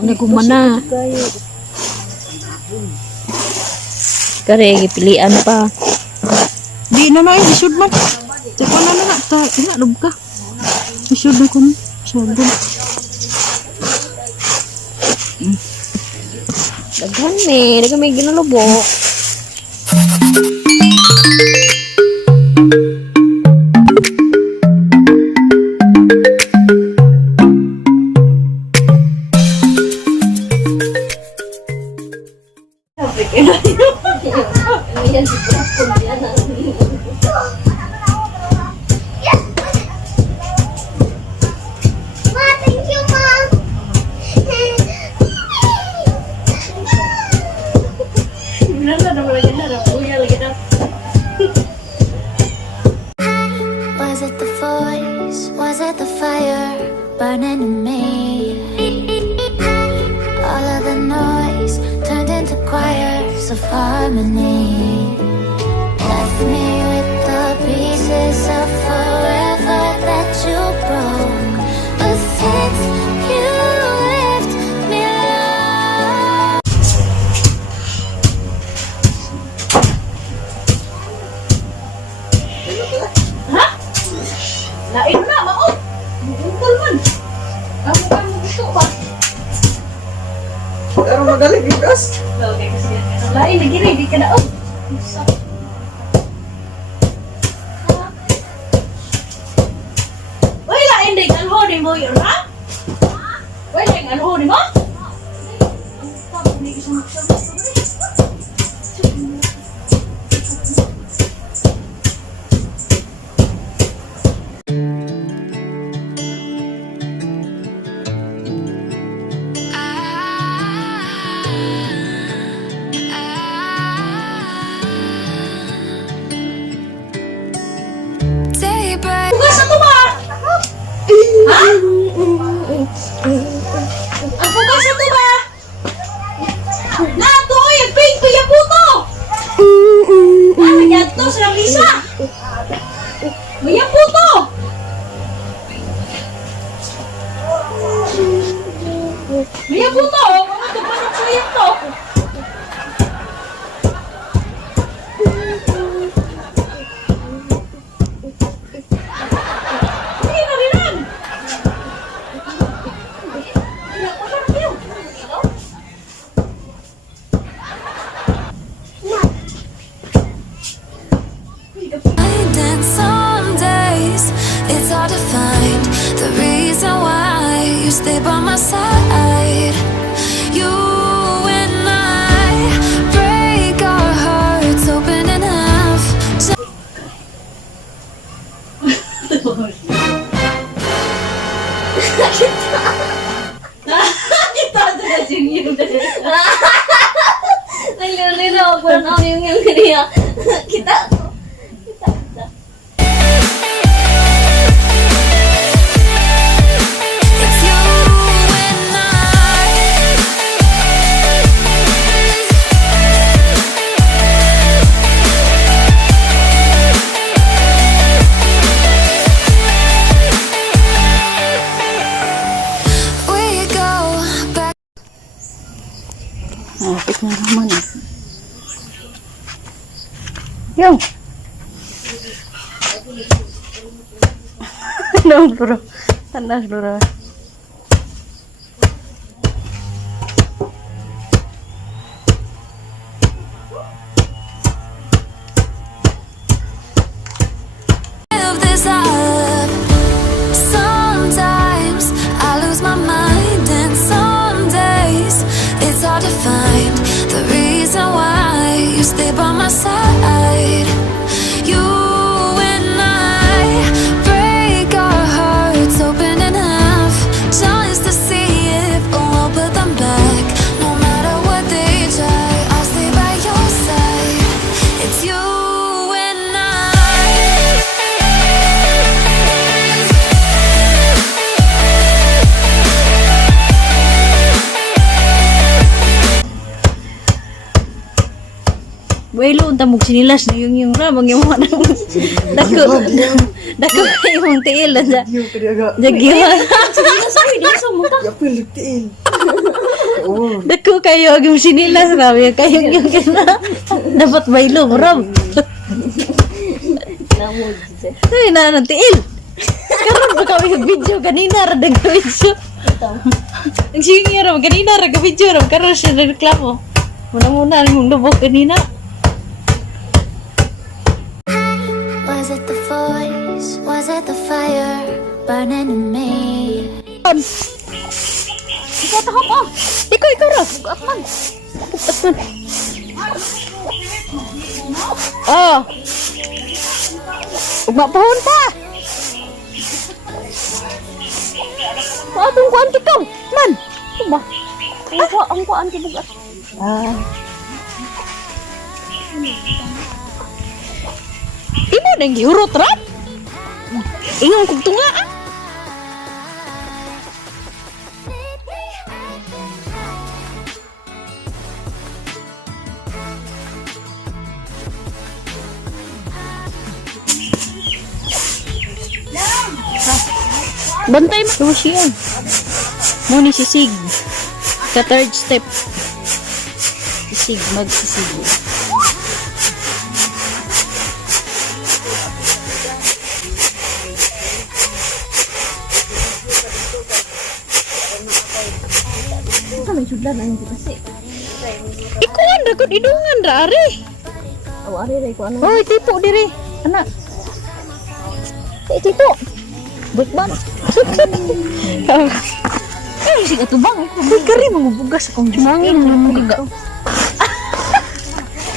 Nagumana. Kare, gipilian pa. Di na na, isod man. Tsaka na na, tinalog ka. Isod na ko na. Sabon. Daghan may ginalubok. Was it the voice? Was it the fire burning in me? All of the noise turned into choirs of harmony. Left me with the pieces of forever that you broke. But since you left me alone. Lain na, maot! Bukol man! Kamu gusto ba? Pero magaling, bigas. Okay, kasi lain, nag-ready ka na, oh! Uy, lain din, anho din mo yun, ha? Uy, lain, anho din mo? Bukas ako ba? Ha? Ang bukas ako ba? Nato, yung pink ko yung puto! Ano yan to sa Lisa? May puto! May puto! Mga ito pa ng sayang to! And some days it's hard to find the reason why you stay by my side. You and I break our hearts open in half. Kita ada yung Naglilino ako ng yung kaniya. Kita. It's you and I. We go back. Napit na naman eh. Yung! Ano bro? Tanas bro. Live this up. Sometimes I lose my mind, and some days it's hard to find the reason why you stay by my side. You and I break our hearts open in half, just to see if we'll put them back. No matter what they try, I'll stay by your side. It's you and I. Welo, unta mong sinilas na yung ramang yung mga dako yung tiil na sa Yung kaniaga. jagiwan. Yapil, tiil. Dako kayo ang sinilas rabi kayo yung kana. Dapat baylo ram. Ay na nantiil. Karon pa kami yung video kanina ra dag video. Ang sige ram kanina ra ga video ram karon siya nagreklamo. Muna yung lubok kanina. Was it the voice? Was it the fire burning in me? Ikaw tahap ah. Ikaw ra. Apman. Oh. Ugma pohon pa. Atong kuan kikaw. Man. Ugma. Ang kuan kibugat. Ah. Imo nang gihurot ra? Ingon kog tunga ah. Bantay mo siya. Muni sisig. Sa third step. Sisig, magsisig. May sudlan na yung kasi. Ikuan ra kod idungan ra ari. Awari ray ko ano. Hoy, tipo diri. Anak. Tipo. Butban. Ay, sige tubang. Uy, kari mangubugas akong jumangin mo ka.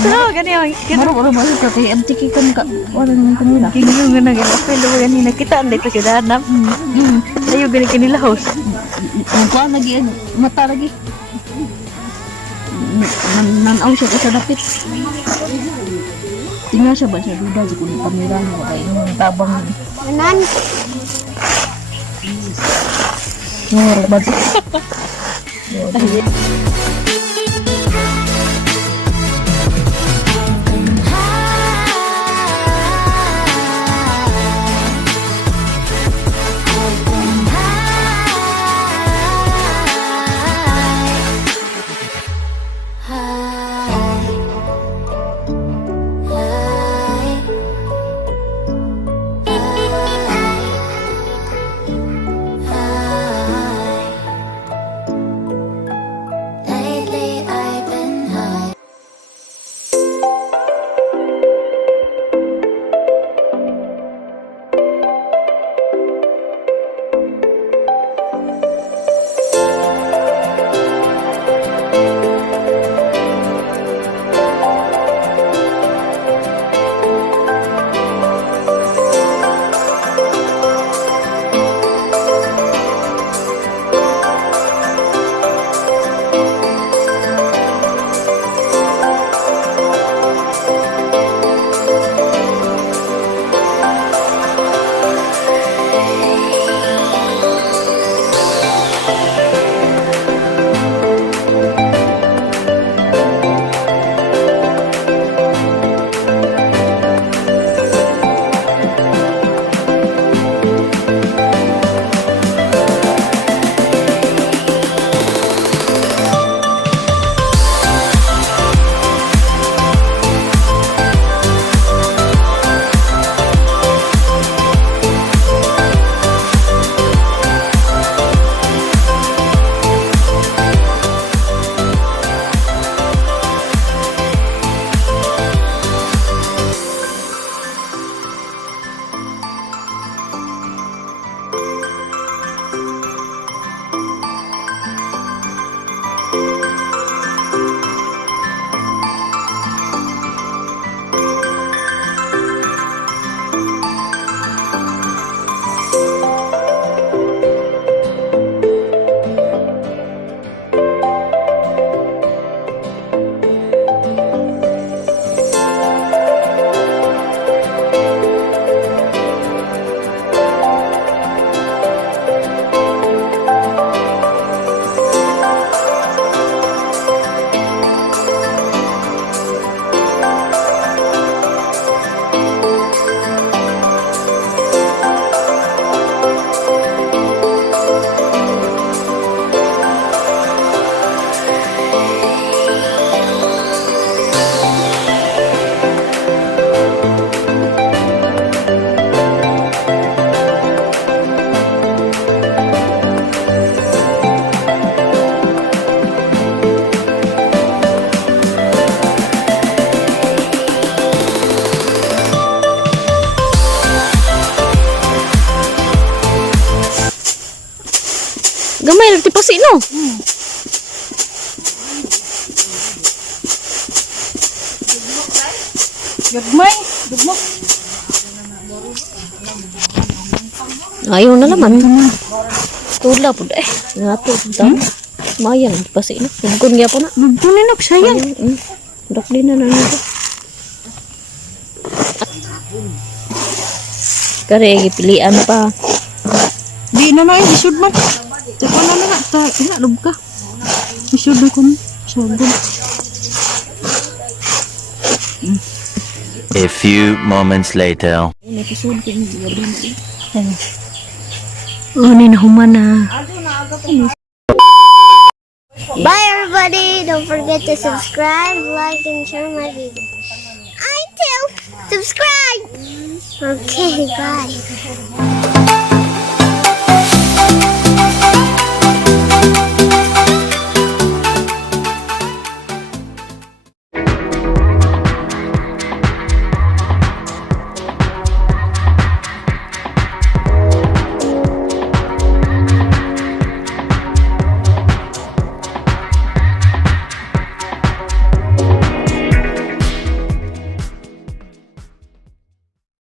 So, gani Maro ka kay antiki kan ka. Wala nang kanila. Kinyo nga naging apelo gani nakita anday pa siya danap. Ayo gani kanila house. Ang kuha lagi mata lagi. Nanaw siya sa dapit. Tingnan siya ba siya duda sa kung kamera mo kay yung tabang. Anan. Ngor ba? Lately basi no. Gagmay. Dugmok. Ayaw na naman. Tula po eh. Nato. Mayang basi no. Tungkon niya po na. Magkunin ako sayang. Dakli na nito. Kare gipilian pa. Di na may isud man. Tsaka na na ta inalog ka. Isud na ko. Sabon. A few moments later. Oh, ni nahuman na. Bye everybody! Don't forget to subscribe, like, and share my video. I too! Subscribe! Okay, bye.